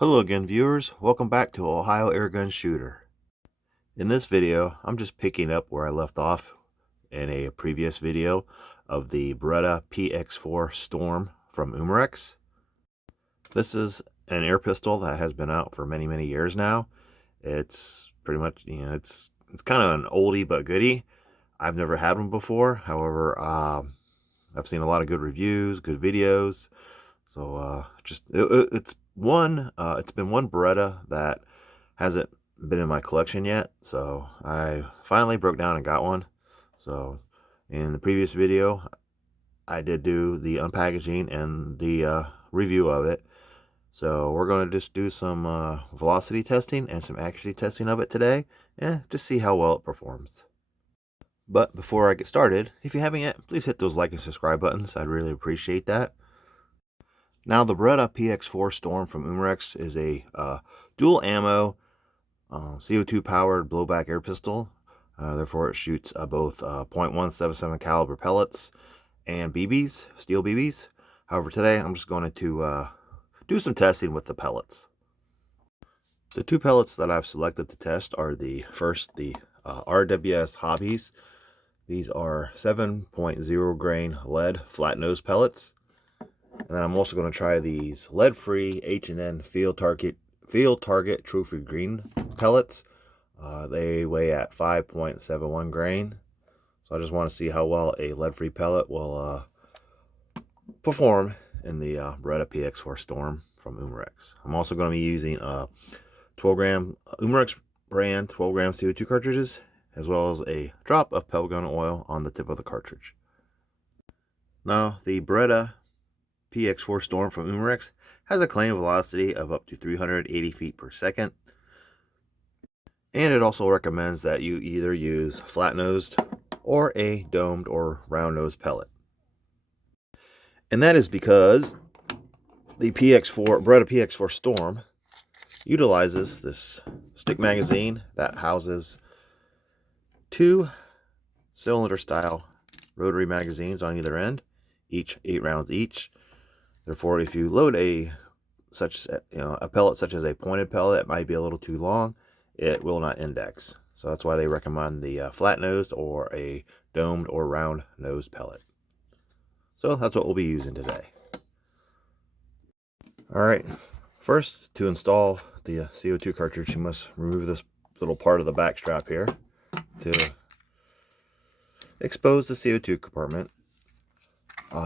Hello again, viewers. Welcome back to Ohio Airgun Shooter. In this video, I'm just picking up where I left off in a previous video of the Beretta PX4 Storm from Umarex. This is an air pistol that has been out for many years now. It's pretty much, it's kind of an oldie but goodie. I've never had one before. However, I've seen a lot of good reviews, good videos. So it's been one Beretta that hasn't been in my collection yet, so I finally broke down and got one. So in the previous video I did do the unpackaging and the review of it, so we're going to just do some velocity testing and some accuracy testing of it today and just see how well it performs. But before I get started, if you haven't yet, please hit those like and subscribe buttons. I'd really appreciate that. Now, the Beretta PX4 Storm from Umarex is a dual ammo, CO2 powered blowback air pistol. Therefore, it shoots both .177 caliber pellets and BBs, steel BBs. However, today I'm just going to do some testing with the pellets. The two pellets that I've selected to test are the RWS Hobbies. These are 7.0 grain lead flat nose pellets. And then I'm also going to try these lead-free H&N Field Target Trophy Green pellets. They weigh at 5.71 grain. So I just want to see how well a lead-free pellet will perform in the Beretta PX4 Storm from Umarex. I'm also going to be using 12-gram Umarex brand 12-gram CO2 cartridges, as well as a drop of pellet gun oil on the tip of the cartridge. Now, the Beretta PX4 Storm from Umarex has a claim velocity of up to 380 feet per second, and it also recommends that you either use flat-nosed or a domed or round-nosed pellet. And that is because the Beretta PX4 Storm utilizes this stick magazine that houses two cylinder-style rotary magazines on either end, each 8 rounds each. Therefore, if you load a pellet such as a pointed pellet, it might be a little too long, it will not index. So that's why they recommend the flat-nosed or a domed or round-nosed pellet. So that's what we'll be using today. Alright, first, to install the CO2 cartridge, you must remove this little part of the back strap here to expose the CO2 compartment.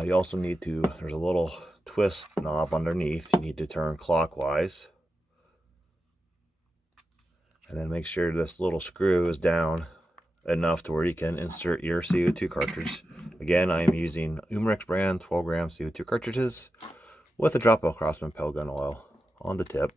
You also need to, there's a little twist knob underneath. You need to turn clockwise, and then make sure this little screw is down enough to where you can insert your CO2 cartridge. Again, I am using Umarex brand 12-gram CO2 cartridges with a drop of Craftsman pellet gun oil on the tip.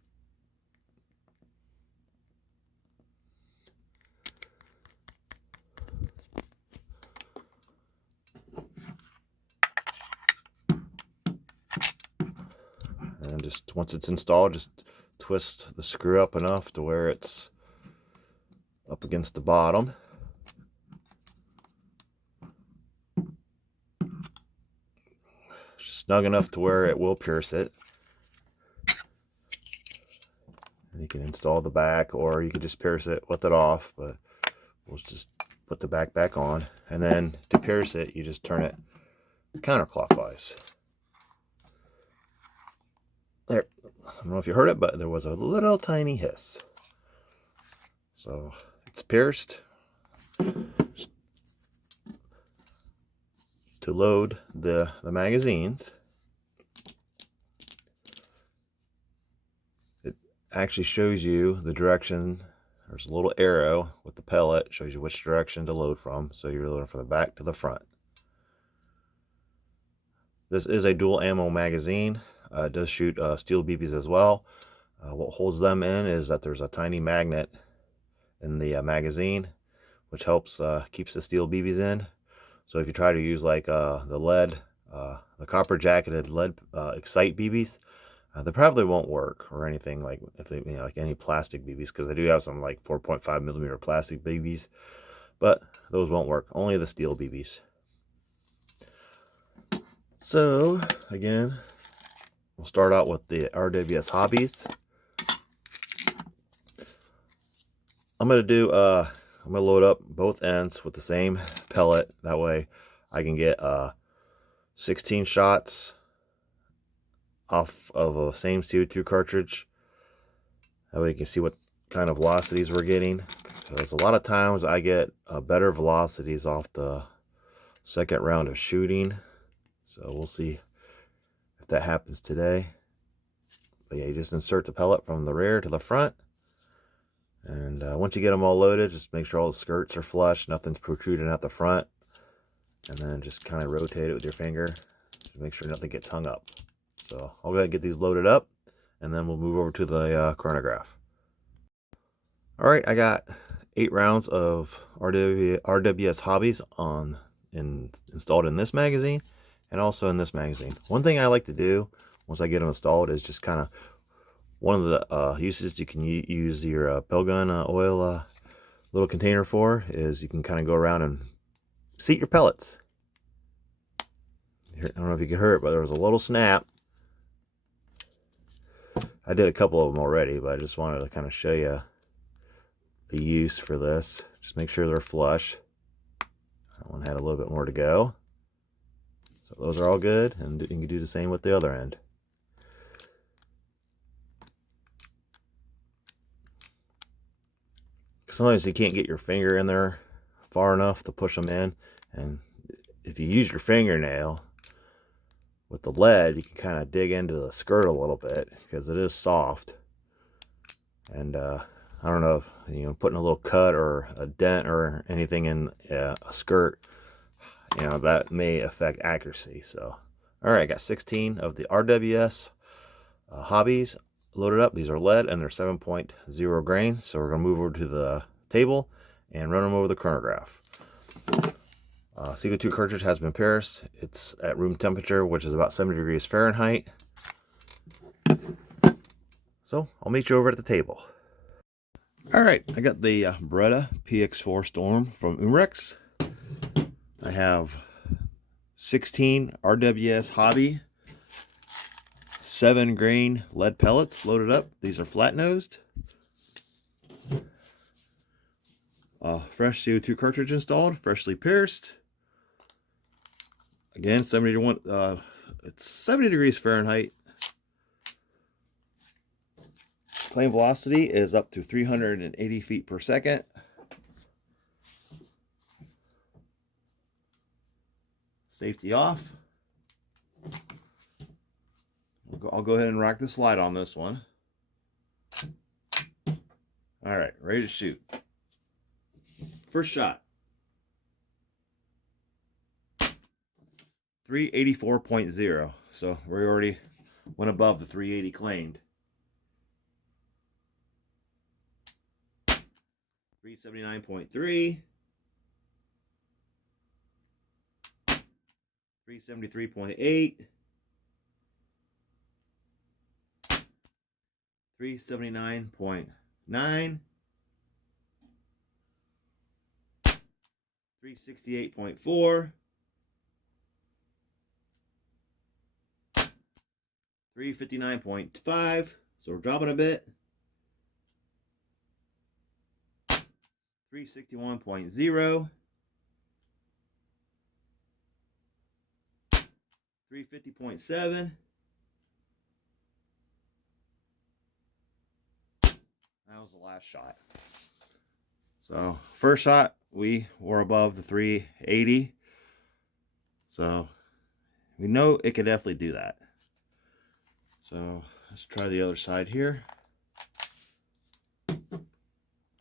And just once it's installed, just twist the screw up enough to where it's up against the bottom. Just snug enough to where it will pierce it. And you can install the back, or you can just pierce it with it off, but we'll just put the back on. And then to pierce it, you just turn it counterclockwise. There, I don't know if you heard it, but there was a little tiny hiss. So it's pierced. Just to load the magazines, it actually shows you the direction. There's a little arrow with the pellet, shows you which direction to load from. So you're loading from the back to the front. This is a dual ammo magazine. It does shoot steel BBs as well. What holds them in is that there's a tiny magnet in the magazine, which helps keeps the steel BBs in. So if you try to use like the copper jacketed lead Excite BBs, they probably won't work, or anything like like any plastic BBs, because they do have some like 4.5 millimeter plastic BBs, but those won't work. Only the steel BBs. So again, we'll start out with the RWS Hobbies. I'm gonna load up both ends with the same pellet. That way I can get 16 shots off of the same CO2 cartridge. That way you can see what kind of velocities we're getting. Because a lot of times I get better velocities off the second round of shooting. So we'll see if that happens today. But yeah, you just insert the pellet from the rear to the front. And once you get them all loaded, just make sure all the skirts are flush, nothing's protruding out the front. And then just kind of rotate it with your finger to make sure nothing gets hung up. So I'll go ahead and get these loaded up, and then we'll move over to the chronograph. All right, I got 8 rounds of RWS Hobbies installed in this magazine and also in this magazine. One thing I like to do once I get them installed is just kind of, one of the uses you can use your bell gun oil little container for is you can kind of go around and seat your pellets. I don't know if you can hear it, but there was a little snap. I did a couple of them already, but I just wanted to kind of show you the use for this. Just make sure they're flush. That one had a little bit more to go. So those are all good, and you can do the same with the other end. Sometimes you can't get your finger in there far enough to push them in, and if you use your fingernail with the lead, you can kind of dig into the skirt a little bit because it is soft. And I don't know if putting a little cut or a dent or anything in a skirt, that may affect accuracy. So all right, I got 16 of the RWS Hobbies loaded up. These are lead and they're 7.0 grain. So we're gonna move over to the table and run them over the chronograph. CO2 cartridge has been pierced. It's at room temperature, which is about 70 degrees Fahrenheit. So I'll meet you over at the table. All right, I got the Beretta PX4 Storm from Umarex. I have 16 RWS Hobby 7 grain lead pellets loaded up. These are flat nosed. Fresh CO2 cartridge installed, freshly pierced. Again, it's 70 degrees Fahrenheit. Claim velocity is up to 380 feet per second. Safety off. I'll go ahead and rack the slide on this one. All right, ready to shoot. First shot. 384.0. So we already went above the 380 claimed. 379.3. 373.8. 379.9. 368.4. 359.5. So we're dropping a bit. 361.0. 350.7. That was the last shot. So first shot, we were above the 380. So we know it could definitely do that. So let's try the other side here.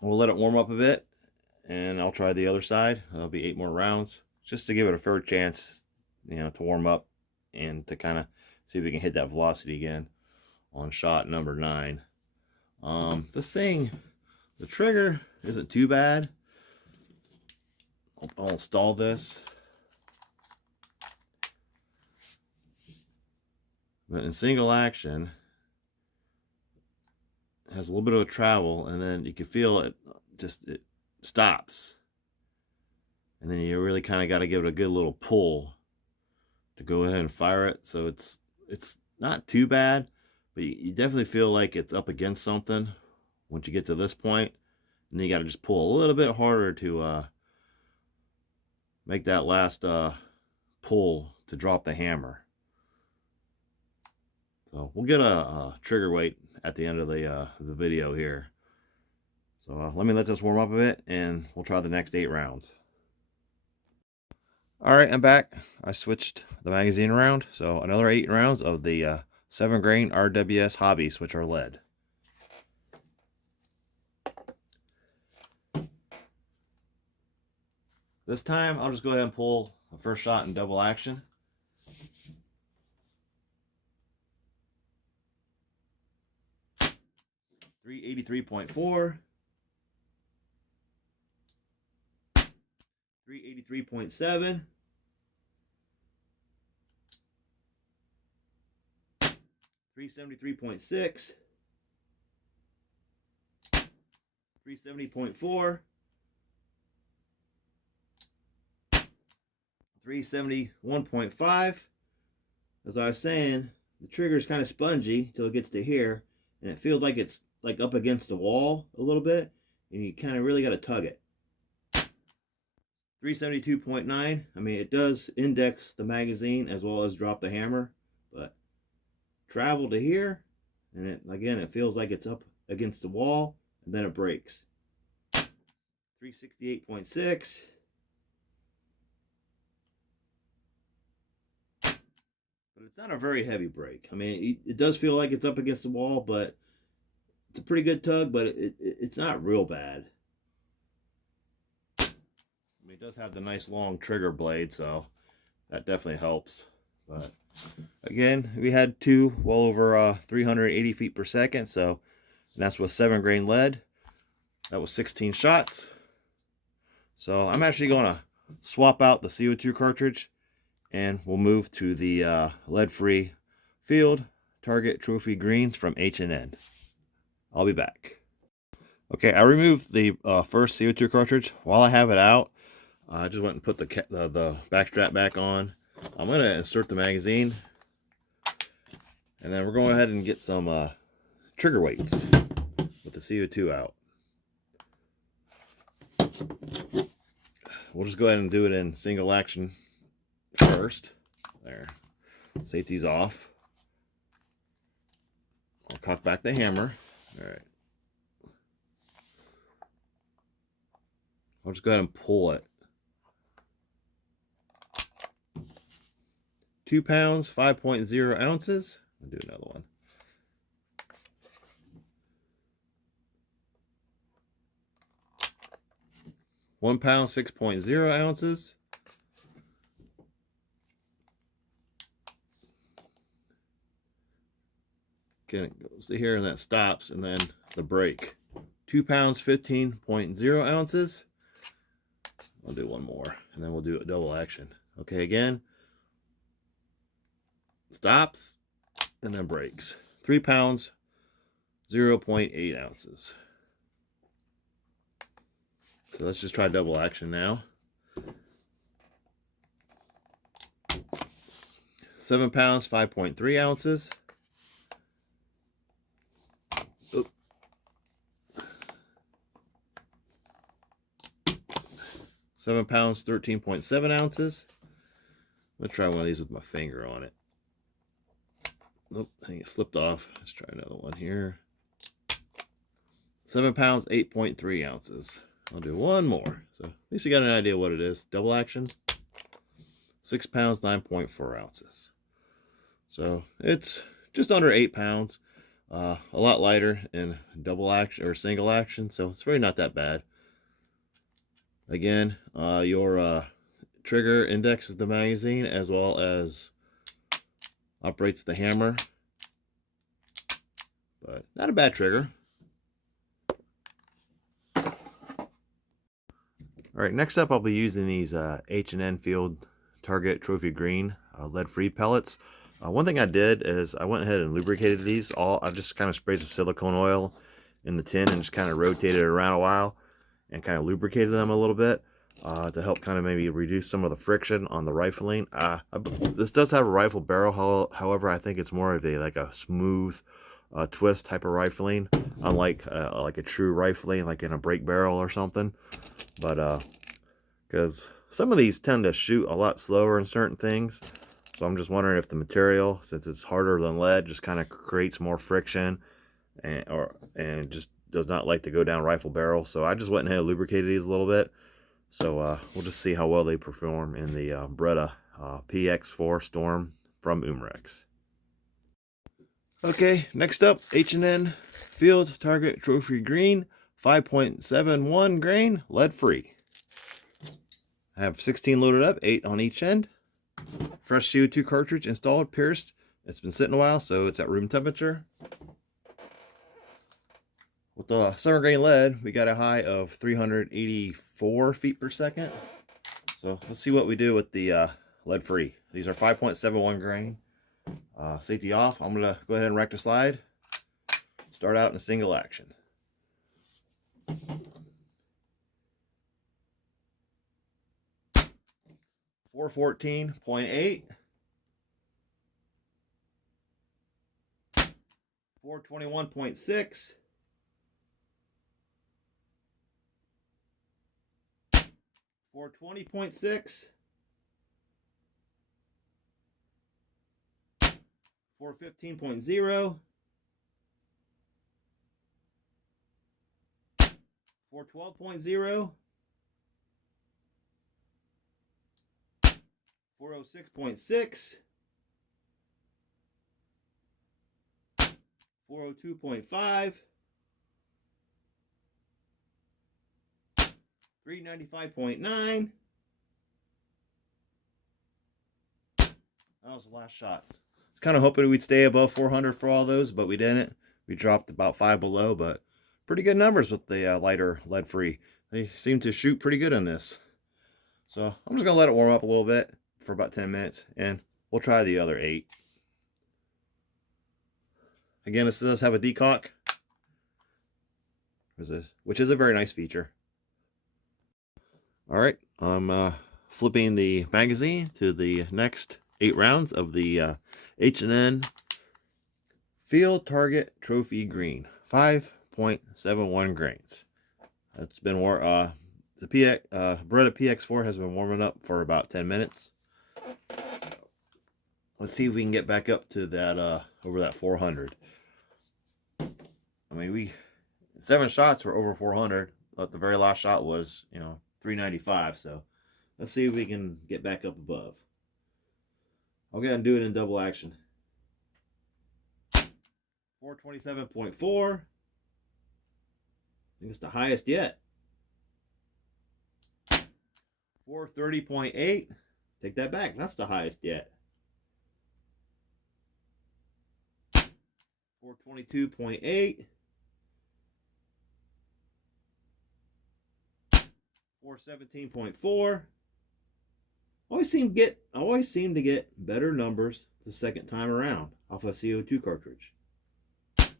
We'll let it warm up a bit, and I'll try the other side. That'll be 8 more rounds, just to give it a fair chance, to warm up and to kind of see if we can hit that velocity again on shot number 9. This thing, the trigger isn't too bad. I'll install this. But in single action, it has a little bit of a travel, and then you can feel it stops. And then you really kind of got to give it a good little pull to go ahead and fire it. So it's not too bad, but you definitely feel like it's up against something once you get to this point. And then you got to just pull a little bit harder to make that last pull to drop the hammer. So we'll get a trigger weight at the end of the video here. So let me let this warm up a bit, and we'll try the next 8 rounds. All right, I'm back. I switched the magazine around, so another 8 rounds of the 7 grain RWS Hobbies, which are lead. This time, I'll just go ahead and pull the first shot in double action. .383.4, 383.7, 373.6, 370.4, 371.5. As I was saying, the trigger is kind of spongy till it gets to here, and it feels like it's like up against the wall a little bit, and you kind of really got to tug it. 372.9. I mean, it does index the magazine as well as drop the hammer, but travel to here, and it feels like it's up against the wall, and then it breaks. 368.6. But it's not a very heavy break. I mean, it does feel like it's up against the wall, but it's a pretty good tug, but it's not real bad. I mean, it does have the nice long trigger blade, so that definitely helps. But again, we had two well over 380 feet per second, so, and that's with 7 grain lead. That was 16 shots. So I'm actually going to swap out the CO2 cartridge, and we'll move to the lead-free field target trophy greens from H&N. I'll be back. Okay, I removed the first CO2 cartridge. While I have it out, I just went and put the back strap back on. I'm going to insert the magazine, and then we're going ahead and get some trigger weights with the CO2 out. We'll just go ahead and do it in single action first. There, safety's off. I'll cock back the hammer. All right, I'll just go ahead and pull it. 2 pounds, 5.0 ounces. I'll do another one. £1 pound, 6.0 ounces. Again, it goes to here and that stops, and then the break. 2 pounds, 15.0 ounces. I'll do one more, and then we'll do a double action. Okay, again, stops, and then breaks. 3 pounds, 0.8 ounces. So let's just try double action now. 7 pounds, 5.3 ounces. Oop. 7 pounds, 13.7 ounces. I'm gonna try one of these with my finger on it. Nope, I think it slipped off. Let's try another one here. 7 pounds, 8.3 ounces. I'll do one more. So at least you got an idea what it is. Double action. 6 pounds, 9.4 ounces. So it's just under 8 pounds. A lot lighter in double action or single action. So it's really not that bad. Again, your trigger indexes the magazine as well as operates the hammer. But not a bad trigger. All right, next up I'll be using these H&N Field Target Trophy Green lead-free pellets. One thing I did is I went ahead and lubricated these. I just kind of sprayed some silicone oil in the tin and just kind of rotated it around a while and kind of lubricated them a little bit to help kind of maybe reduce some of the friction on the rifling. This does have a rifle barrel, however, I think it's more of like a smooth twist type of rifling, unlike like a true rifling, like in a break barrel or something. But because some of these tend to shoot a lot slower in certain things, so I'm just wondering if the material, since it's harder than lead, just kind of creates more friction, and just does not like to go down rifle barrel. So I just went ahead and lubricated these a little bit. So we'll just see how well they perform in the Beretta PX4 Storm from Umarex. Okay, next up, H&N Field Target Trophy Green, 5.71 grain, lead-free. I have 16 loaded up, 8 on each end. Fresh CO2 cartridge installed, pierced. It's been sitting a while, so it's at room temperature. With the 7 grain lead, we got a high of 384 feet per second. So let's see what we do with the lead-free. These are 5.71 grain. Safety off. I'm gonna go ahead and recta slide. Start out in a single action. .414.8, 421.6, 420.6, 415.0, 412.0, 406.6, 402.5, 395.9. That was the last shot. I was kind of hoping we'd stay above 400 for all those, but we didn't. We dropped about 5 below, but pretty good numbers with the lighter lead-free. They seem to shoot pretty good on this. So I'm just gonna let it warm up a little bit for about 10 minutes, and we'll try the other 8. Again, this does have a decock, which is a very nice feature. All right, I'm flipping the magazine to the next 8 rounds of the H&N Field Target Trophy Green, 5.71 grains. It's been the Beretta PX4 has been warming up for about 10 minutes. Let's see if we can get back up to that over that 400. I mean, 7 shots were over 400, but the very last shot was, 395. So let's see if we can get back up above. I'll go ahead and do it in double action. 427.4. I think it's the highest yet. 430.8. Take that back. That's the highest yet. 422.8. 417.4. I always seem to get better numbers the second time around off a CO2 cartridge. That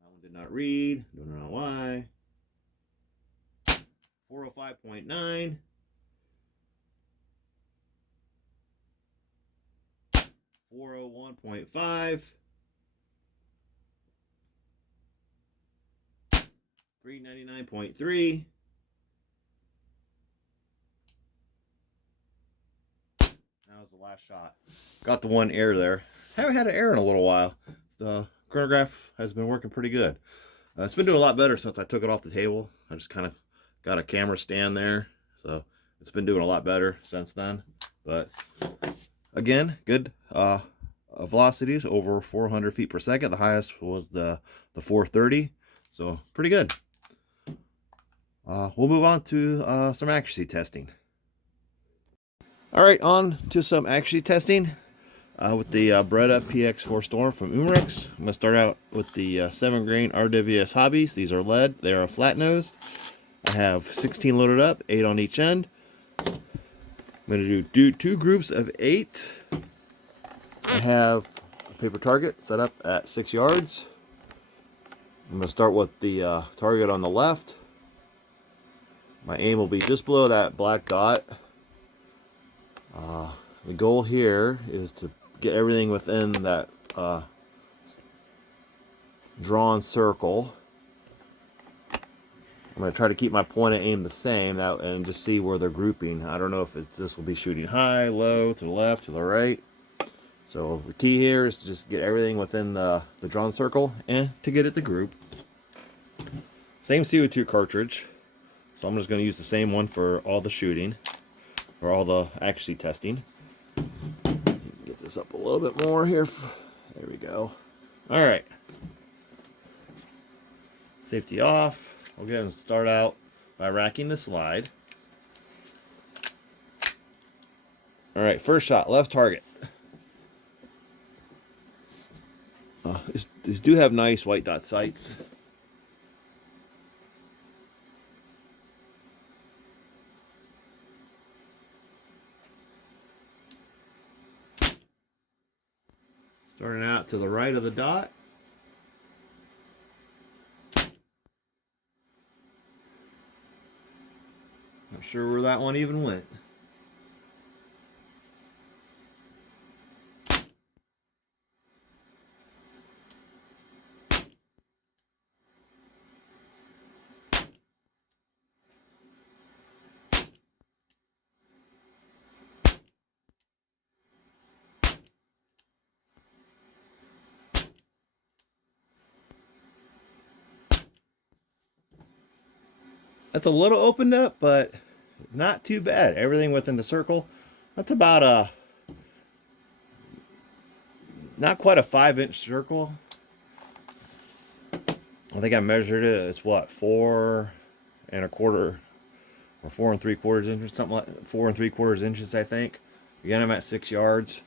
one did not read. Don't know why. 405.9. 401.5. 399.3. That was the last shot. Got the one air there. Haven't had an air in a little while. The chronograph has been working pretty good. It's been doing a lot better since I took it off the table. I just kind of got a camera stand there, so it's been doing a lot better since then. But again, good velocities over 400 feet per second. The highest was the 430, so pretty good. We'll move on to some accuracy testing. All right, on to some accuracy testing with the Beretta PX4 Storm from Umarex. I'm going to start out with the 7 grain RWS Hobbies. These are lead. They are flat nosed. I have 16 loaded up, 8 on each end. I'm going to do 2 groups of 8. I have a paper target set up at 6 yards. I'm going to start with the target on the left. My aim will be just below that black dot. The goal here is to get everything within that drawn circle. I'm going to try to keep my point of aim the same and just see where they're grouping. I don't know if this will be shooting high, low, to the left, to the right. So the key here is to just get everything within the drawn circle and to get it to group. Same CO2 cartridge. So I'm just going to use the same one for all the shooting, or all the accuracy testing. Get this up a little bit more here. There we go. All right. Safety off. We'll go ahead and start out by racking the slide. All right, first shot, left target. These do have nice white dot sights. Starting out to the right of the dot. Not sure where that one even went. That's a little opened up, but not too bad. Everything within the circle. That's about not quite a 5-inch circle. I think I measured it. It's what, 4 1/4 or 4 3/4 inches, something like 4 3/4 inches, I think. Again, I'm at 6 yards.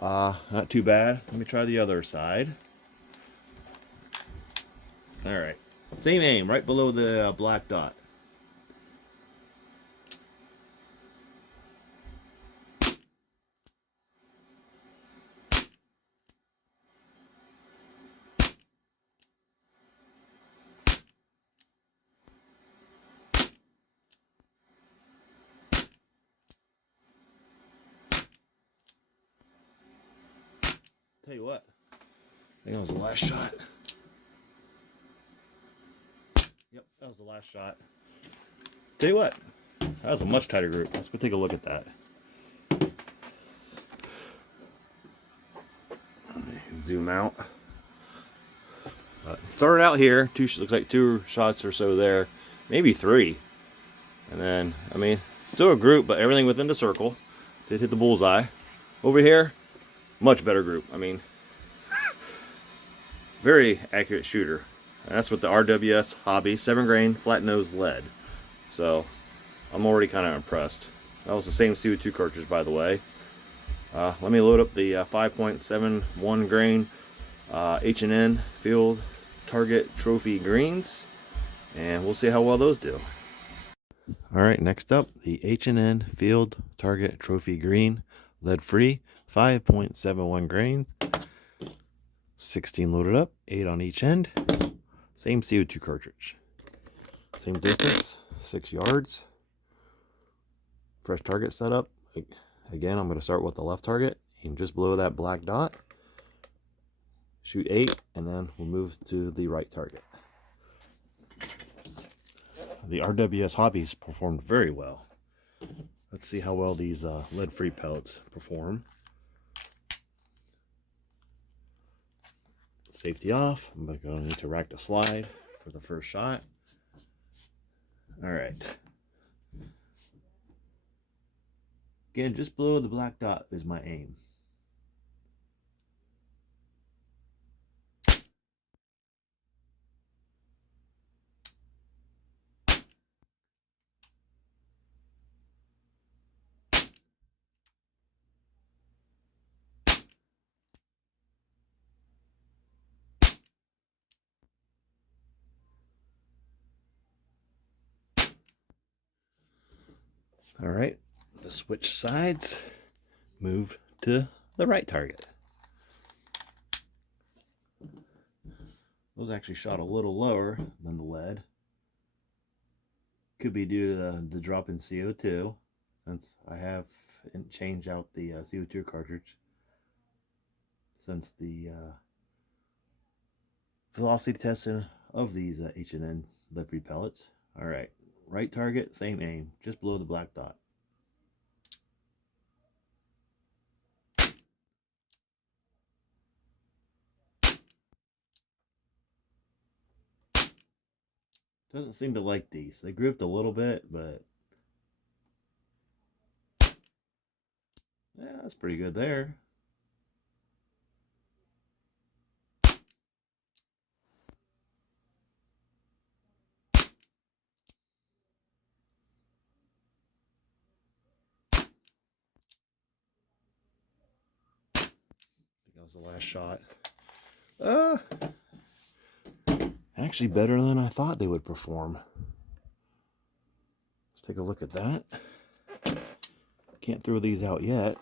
Not too bad. Let me try the other side. All right, same aim, right below the black dot. Tell you what, I think that was the last shot. Yep, that was the last shot. Tell you what, that was a much tighter group. Let's go take a look at that. Zoom out. Throw it out here. Looks like 2 shots or so there, maybe 3. And then, I mean, still a group, but everything within the circle. Did hit the bullseye. Over here, much better group. I mean, very accurate shooter. And that's with the RWS Hobby 7-grain flat nose lead. So I'm already kind of impressed. That was the same CO2 cartridge, by the way. Let me load up the 5.71 grain H&N Field Target Trophy Greens, and we'll see how well those do. All right, next up, the H&N Field Target Trophy Green, lead-free, 5.71 grains, 16 loaded up, 8 on each end, same CO2 cartridge, same distance, 6 yards, fresh target setup. Again, I'm going to start with the left target, aim just below that black dot, shoot 8, and then we'll move to the right target. The RWS Hobbies performed very well. Let's see how well these lead-free pellets perform. Safety off. I'm going to need to rack the slide for the first shot. All right. Again, just below the black dot is my aim. All right, let's switch sides, move to the right target. Those actually shot a little lower than the lead. Could be due to the drop in CO2, since I have changed out the CO2 cartridge since the velocity testing of these H&N lead-free pellets. All right, right target, same aim, just below the black dot. Doesn't seem to like these. They gripped a little bit, but yeah, that's pretty good there. I think that was the last shot. Actually better than I thought they would perform. Let's take a look at that. Can't throw these out yet.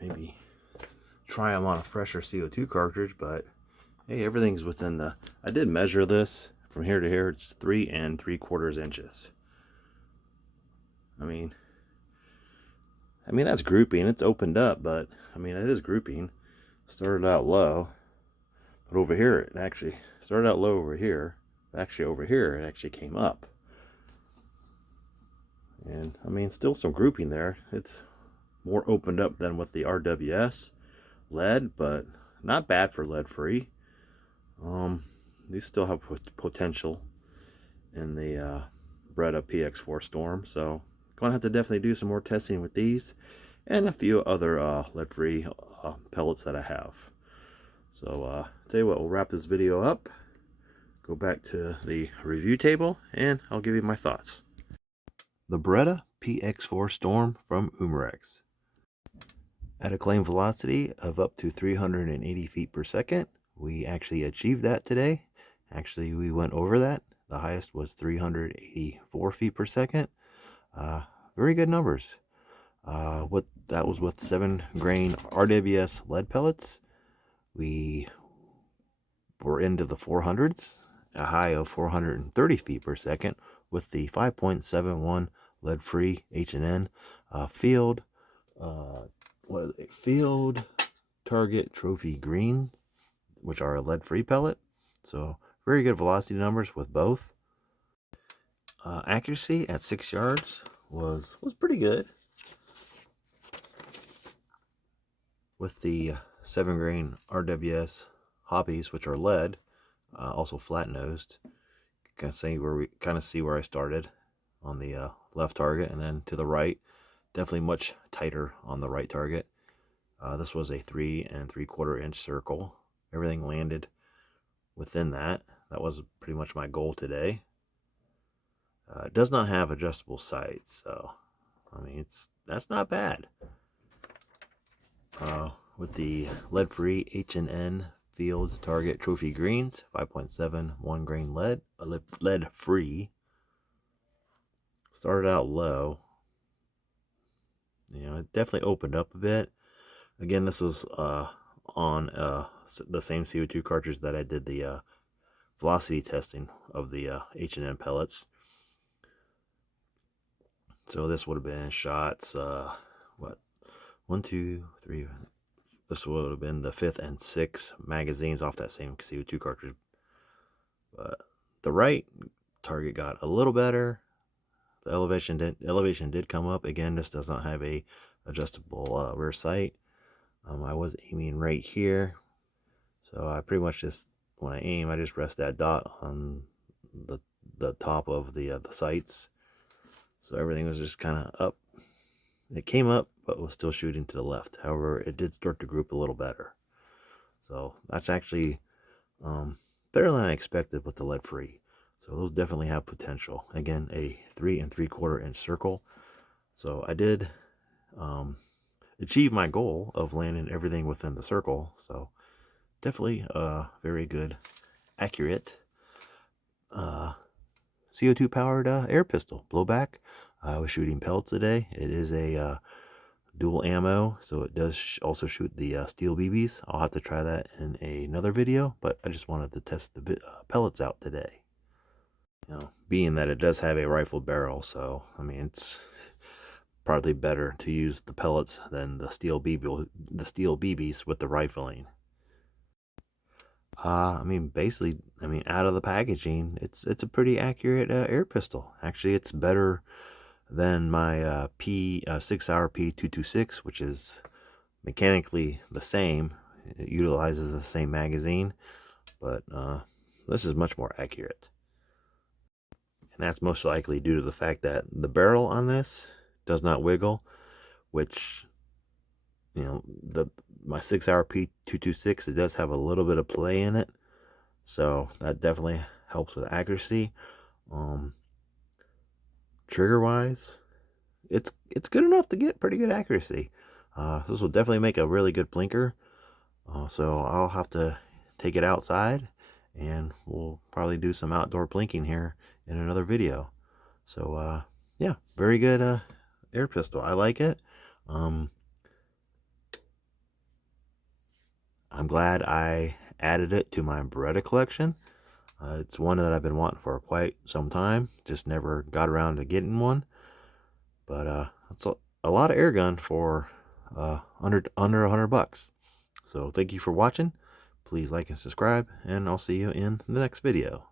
Maybe try them on a fresher CO2 cartridge, but hey, everything's within the... I did measure this from here to here. It's 3 3/4 inches. I mean that's grouping. It's opened up, but I mean it is grouping. Started out low, but over here it actually started out low over here. Actually over here it actually came up. And I mean still some grouping there. It's more opened up than with the RWS lead, but not bad for lead free. These still have potential in the Beretta PX4 Storm, so gonna have to definitely do some more testing with these and a few other lead free pellets that I have. So tell you what, we'll wrap this video up, go back to the review table, and I'll give you my thoughts. The Beretta PX4 Storm from Umarex. At a claim velocity of up to 380 feet per second, we actually achieved that today. Actually, we went over that. The highest was 384 feet per second. Very good numbers. What that was with 7-grain RWS lead pellets. We were into the 400s, a high of 430 feet per second with the 5.71 lead-free H&N field. What are they? Field Target Trophy Green, which are a lead-free pellet. So very good velocity numbers with both. Accuracy at 6 yards was pretty good. With the 7-grain RWS hobbies, which are lead, also flat-nosed. Kind of see where I started on the left target, and then to the right, definitely much tighter on the right target. This was a 3 3/4 inch circle. Everything landed within that. That was pretty much my goal today. It does not have adjustable sights, so I mean that's not bad. With the lead-free H&N Field Target Trophy Greens, 5.71 grain lead-free. Started out low. You know, it definitely opened up a bit. Again, this was on the same CO2 cartridge that I did the velocity testing of the H&N pellets. So this would have been shots, what, 1, 2, 3. This would have been the 5th and 6th magazines off that same CO2 cartridge. But the right target got a little better. The elevation did come up. Again, this does not have a adjustable rear sight. I was aiming right here, so I pretty much just, when I aim, I just rest that dot on the top of the sights. So everything was just kind of up. It came up, but was still shooting to the left. However, it did start to group a little better. So that's actually better than I expected with the lead free. So those definitely have potential. Again, a 3 3/4 inch circle. So I did achieve my goal of landing everything within the circle. So definitely very good, accurate CO2 powered air pistol blowback. I was shooting pellets today. It is a dual ammo, so it does also shoot the steel BBs. I'll have to try that in another video, but I just wanted to test the pellets out today. You know, being that it does have a rifled barrel, so I mean it's probably better to use the pellets than the steel BBs with the rifling. I mean, basically, I mean, out of the packaging, it's a pretty accurate air pistol. Actually, it's better than my 6-hour P226, which is mechanically the same. It utilizes the same magazine, but this is much more accurate. And that's most likely due to the fact that the barrel on this does not wiggle, which, you know, my 6-hour P226, it does have a little bit of play in it, so that definitely helps with accuracy. Trigger wise, it's good enough to get pretty good accuracy. This will definitely make a really good blinker. So I'll have to take it outside, and we'll probably do some outdoor blinking here in another video. So yeah, very good air pistol. I like it. I'm glad I added it to my Beretta collection. It's one that I've been wanting for quite some time, just never got around to getting one. But it's a lot of air gun for under $100. So thank you for watching. Please like and subscribe, and I'll see you in the next video.